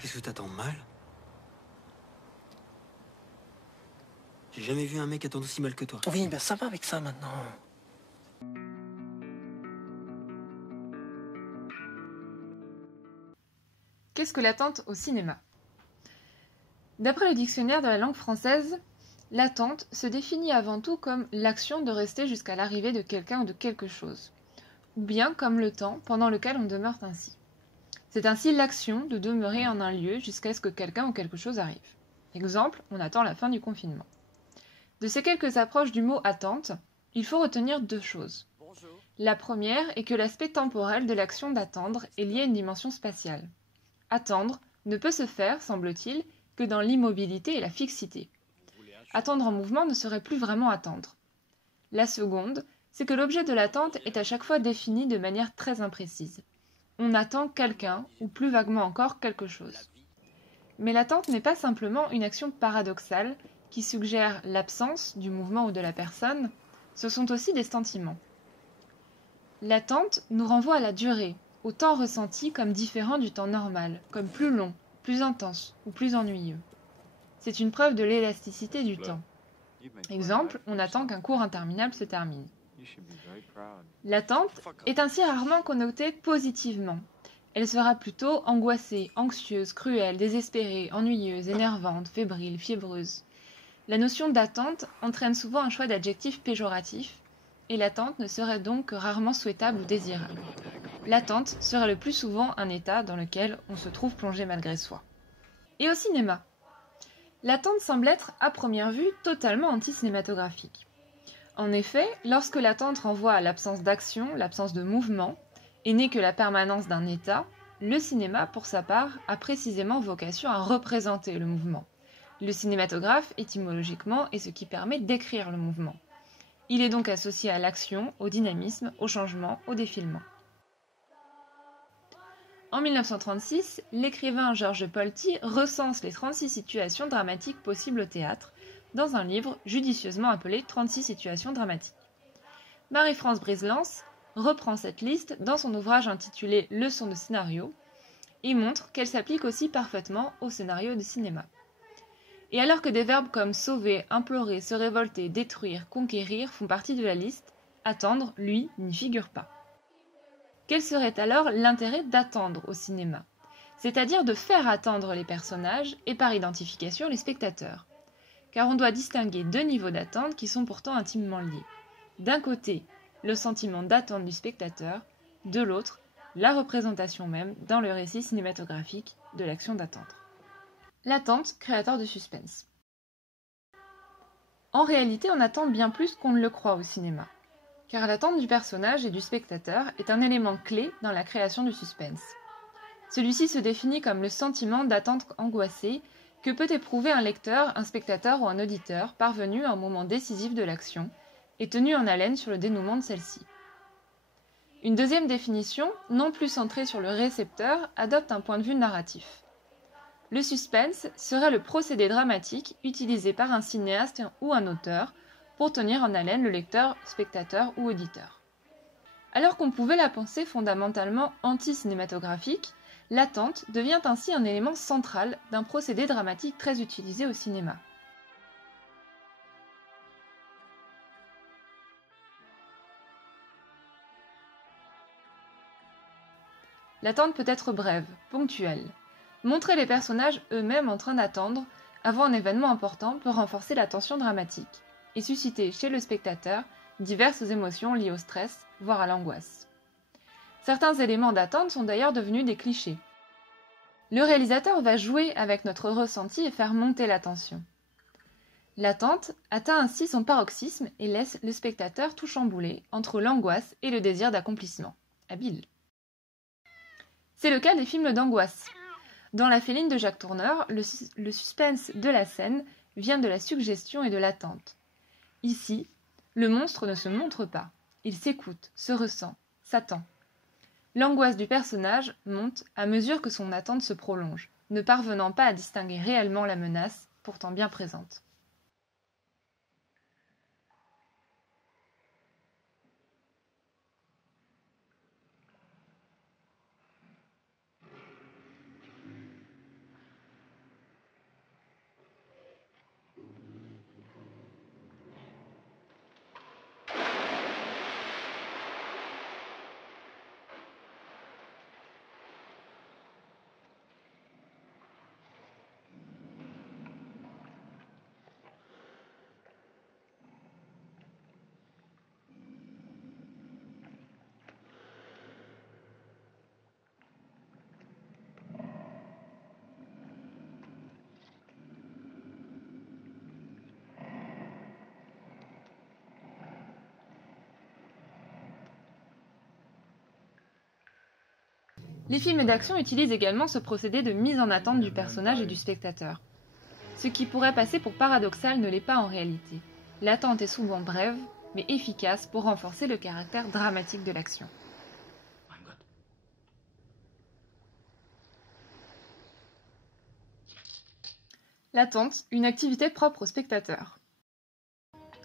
Qu'est-ce que t'attends mal? J'ai jamais vu un mec attendre aussi mal que toi. Oui, ben ça va avec ça maintenant. Qu'est-ce que l'attente au cinéma? D'après le dictionnaire de la langue française, l'attente se définit avant tout comme l'action de rester jusqu'à l'arrivée de quelqu'un ou de quelque chose, ou bien comme le temps pendant lequel on demeure ainsi. C'est ainsi l'action de demeurer en un lieu jusqu'à ce que quelqu'un ou quelque chose arrive. Exemple, on attend la fin du confinement. De ces quelques approches du mot attente, il faut retenir deux choses. La première est que l'aspect temporel de l'action d'attendre est lié à une dimension spatiale. Attendre ne peut se faire, semble-t-il, que dans l'immobilité et la fixité. Attendre en mouvement ne serait plus vraiment attendre. La seconde, c'est que l'objet de l'attente est à chaque fois défini de manière très imprécise. On attend quelqu'un, ou plus vaguement encore quelque chose. Mais l'attente n'est pas simplement une action paradoxale qui suggère l'absence du mouvement ou de la personne, ce sont aussi des sentiments. L'attente nous renvoie à la durée, au temps ressenti comme différent du temps normal, comme plus long, plus intense ou plus ennuyeux. C'est une preuve de l'élasticité du temps. Exemple, on attend qu'un cours interminable se termine. L'attente est ainsi rarement connotée positivement. Elle sera plutôt angoissée, anxieuse, cruelle, désespérée, ennuyeuse, énervante, fébrile, fiévreuse. La notion d'attente entraîne souvent un choix d'adjectifs péjoratifs, et l'attente ne serait donc que rarement souhaitable ou désirable. L'attente serait le plus souvent un état dans lequel on se trouve plongé malgré soi. Et au cinéma, l'attente semble être, à première vue, totalement anti-cinématographique. En effet, lorsque l'attente renvoie à l'absence d'action, l'absence de mouvement, et n'est que la permanence d'un état, le cinéma, pour sa part, a précisément vocation à représenter le mouvement. Le cinématographe, étymologiquement, est ce qui permet d'écrire le mouvement. Il est donc associé à l'action, au dynamisme, au changement, au défilement. En 1936, l'écrivain Georges Polti recense les 36 situations dramatiques possibles au théâtre dans un livre judicieusement appelé 36 situations dramatiques. Marie-France Brise-Lance reprend cette liste dans son ouvrage intitulé Leçons de scénario et montre qu'elle s'applique aussi parfaitement au scénario de cinéma. Et alors que des verbes comme sauver, implorer, se révolter, détruire, conquérir font partie de la liste, attendre, lui, n'y figure pas. Quel serait alors l'intérêt d'attendre au cinéma? C'est-à-dire de faire attendre les personnages et par identification les spectateurs. Car on doit distinguer deux niveaux d'attente qui sont pourtant intimement liés. D'un côté, le sentiment d'attente du spectateur, de l'autre, la représentation même, dans le récit cinématographique, de l'action d'attendre. L'attente, créateur de suspense. En réalité, on attend bien plus qu'on ne le croit au cinéma. Car l'attente du personnage et du spectateur est un élément clé dans la création du suspense. Celui-ci se définit comme le sentiment d'attente angoissée que peut éprouver un lecteur, un spectateur ou un auditeur parvenu à un moment décisif de l'action et tenu en haleine sur le dénouement de celle-ci. Une deuxième définition, non plus centrée sur le récepteur, adopte un point de vue narratif. Le suspense serait le procédé dramatique utilisé par un cinéaste ou un auteur pour tenir en haleine le lecteur, spectateur ou auditeur. Alors qu'on pouvait la penser fondamentalement anti-cinématographique, l'attente devient ainsi un élément central d'un procédé dramatique très utilisé au cinéma. L'attente peut être brève, ponctuelle. Montrer les personnages eux-mêmes en train d'attendre avant un événement important peut renforcer la tension dramatique et susciter chez le spectateur diverses émotions liées au stress, voire à l'angoisse. Certains éléments d'attente sont d'ailleurs devenus des clichés. Le réalisateur va jouer avec notre ressenti et faire monter la tension. L'attente atteint ainsi son paroxysme et laisse le spectateur tout chamboulé entre l'angoisse et le désir d'accomplissement. Habile. C'est le cas des films d'angoisse. Dans La Féline de Jacques Tourneur, le suspense de la scène vient de la suggestion et de l'attente. Ici, le monstre ne se montre pas. Il s'écoute, se ressent, s'attend. L'angoisse du personnage monte à mesure que son attente se prolonge, ne parvenant pas à distinguer réellement la menace, pourtant bien présente. Les films d'action utilisent également ce procédé de mise en attente du personnage et du spectateur. Ce qui pourrait passer pour paradoxal ne l'est pas en réalité. L'attente est souvent brève, mais efficace pour renforcer le caractère dramatique de l'action. L'attente, une activité propre au spectateur.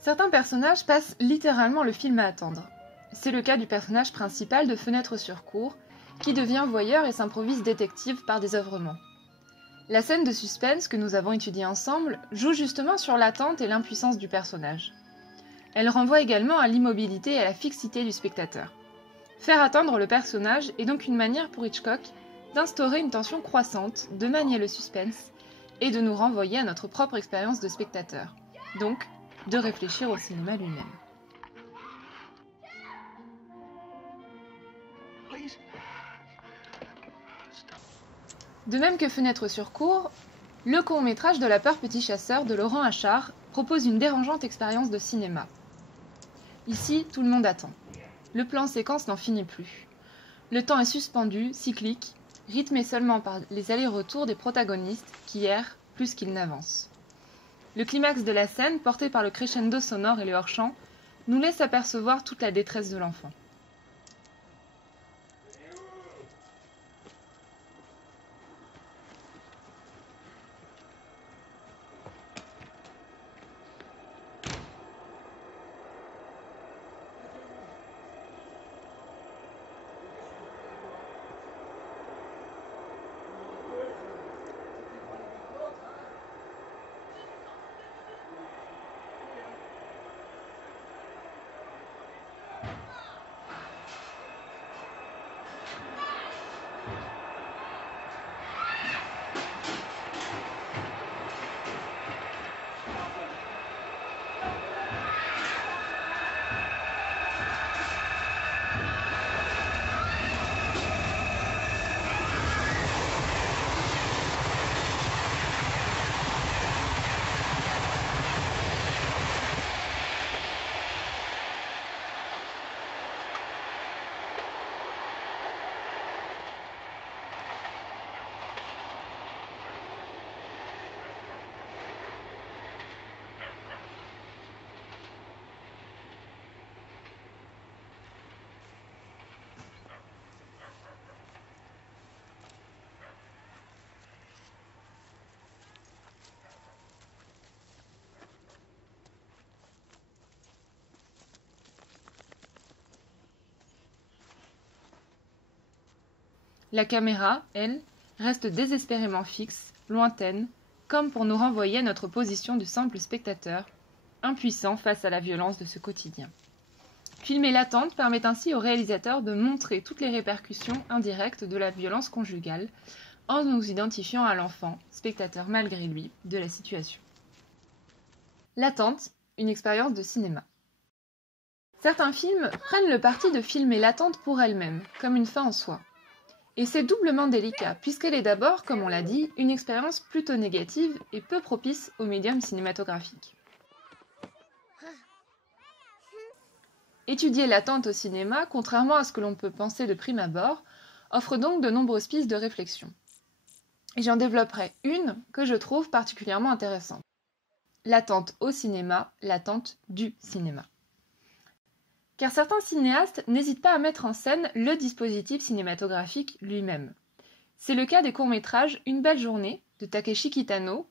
Certains personnages passent littéralement le film à attendre. C'est le cas du personnage principal de Fenêtre sur cour, qui devient voyeur et s'improvise détective par désœuvrement. La scène de suspense que nous avons étudiée ensemble joue justement sur l'attente et l'impuissance du personnage. Elle renvoie également à l'immobilité et à la fixité du spectateur. Faire attendre le personnage est donc une manière pour Hitchcock d'instaurer une tension croissante, de manier le suspense et de nous renvoyer à notre propre expérience de spectateur, donc de réfléchir au cinéma lui-même. De même que Fenêtre sur cour, le court-métrage de La peur petit chasseur de Laurent Achard propose une dérangeante expérience de cinéma. Ici, tout le monde attend. Le plan séquence n'en finit plus. Le temps est suspendu, cyclique, rythmé seulement par les allers-retours des protagonistes qui errent plus qu'ils n'avancent. Le climax de la scène, porté par le crescendo sonore et le hors-champ, nous laisse apercevoir toute la détresse de l'enfant. La caméra, elle, reste désespérément fixe, lointaine, comme pour nous renvoyer à notre position de simple spectateur, impuissant face à la violence de ce quotidien. Filmer l'attente permet ainsi au réalisateur de montrer toutes les répercussions indirectes de la violence conjugale, en nous identifiant à l'enfant, spectateur malgré lui, de la situation. L'attente, une expérience de cinéma. Certains films prennent le parti de filmer l'attente pour elle-même, comme une fin en soi. Et c'est doublement délicat, puisqu'elle est d'abord, comme on l'a dit, une expérience plutôt négative et peu propice au médium cinématographique. Étudier l'attente au cinéma, contrairement à ce que l'on peut penser de prime abord, offre donc de nombreuses pistes de réflexion. Et j'en développerai une que je trouve particulièrement intéressante. L'attente au cinéma, l'attente du cinéma. Car certains cinéastes n'hésitent pas à mettre en scène le dispositif cinématographique lui-même. C'est le cas des courts-métrages Une belle journée de Takeshi Kitano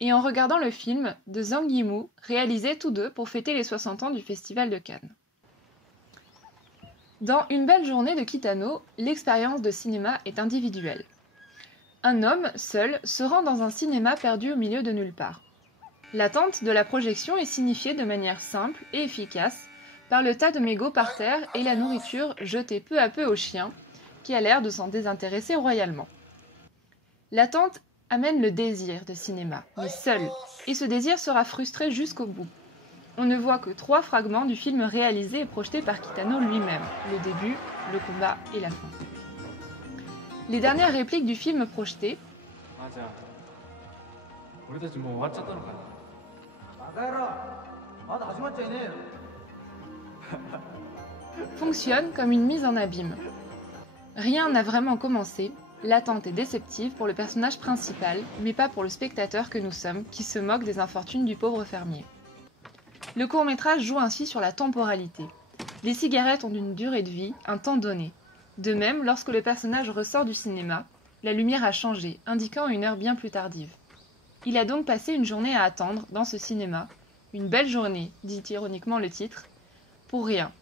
et En regardant le film de Zhang Yimou, réalisés tous deux pour fêter les 60 ans du Festival de Cannes. Dans Une belle journée de Kitano, l'expérience de cinéma est individuelle. Un homme, seul, se rend dans un cinéma perdu au milieu de nulle part. L'attente de la projection est signifiée de manière simple et efficace par le tas de mégots par terre et la nourriture jetée peu à peu au chien, qui a l'air de s'en désintéresser royalement. L'attente amène le désir de cinéma, mais seul, et ce désir sera frustré jusqu'au bout. On ne voit que 3 fragments du film réalisé et projeté par Kitano lui-même, le début, le combat et la fin. Les dernières répliques du film projeté fonctionnent comme une mise en abîme. Rien n'a vraiment commencé, l'attente est déceptive pour le personnage principal, mais pas pour le spectateur que nous sommes, qui se moque des infortunes du pauvre fermier. Le court-métrage joue ainsi sur la temporalité. Les cigarettes ont une durée de vie, un temps donné. De même, lorsque le personnage ressort du cinéma, la lumière a changé, indiquant une heure bien plus tardive. Il a donc passé une journée à attendre, dans ce cinéma, une belle journée, dit ironiquement le titre, pour rien,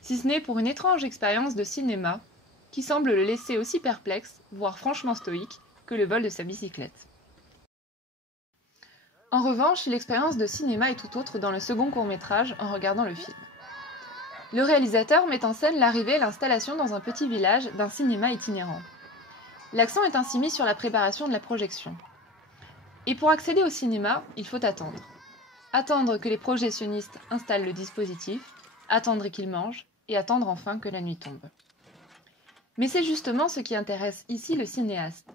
si ce n'est pour une étrange expérience de cinéma, qui semble le laisser aussi perplexe, voire franchement stoïque, que le vol de sa bicyclette. En revanche, l'expérience de cinéma est tout autre dans le second court-métrage en regardant le film. Le réalisateur met en scène l'arrivée et l'installation dans un petit village d'un cinéma itinérant. L'accent est ainsi mis sur la préparation de la projection. Et pour accéder au cinéma, il faut attendre. Attendre que les projectionnistes installent le dispositif, attendre qu'ils mangent, et attendre enfin que la nuit tombe. Mais c'est justement ce qui intéresse ici le cinéaste.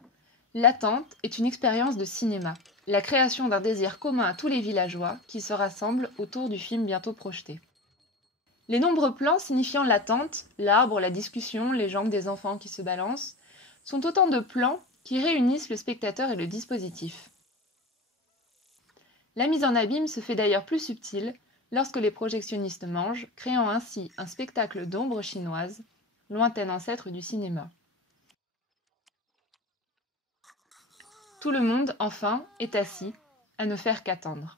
L'attente est une expérience de cinéma, la création d'un désir commun à tous les villageois qui se rassemblent autour du film bientôt projeté. Les nombreux plans signifiant l'attente, l'arbre, la discussion, les jambes des enfants qui se balancent, sont autant de plans qui réunissent le spectateur et le dispositif. La mise en abîme se fait d'ailleurs plus subtile lorsque les projectionnistes mangent, créant ainsi un spectacle d'ombres chinoises, lointain ancêtre du cinéma. Tout le monde, enfin, est assis, à ne faire qu'attendre.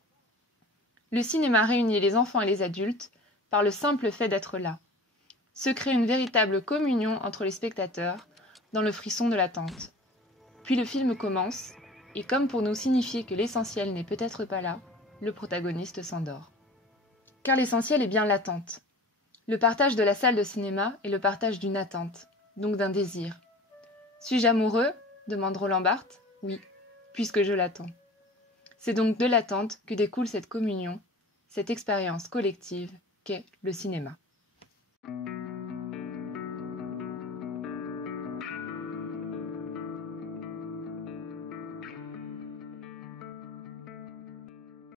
Le cinéma réunit les enfants et les adultes par le simple fait d'être là. Se crée une véritable communion entre les spectateurs dans le frisson de l'attente. Puis le film commence, et comme pour nous signifier que l'essentiel n'est peut-être pas là, le protagoniste s'endort. Car l'essentiel est bien l'attente. Le partage de la salle de cinéma est le partage d'une attente, donc d'un désir. Suis-je amoureux ? Demande Roland Barthes. Oui, puisque je l'attends. C'est donc de l'attente que découle cette communion, cette expérience collective qu'est le cinéma.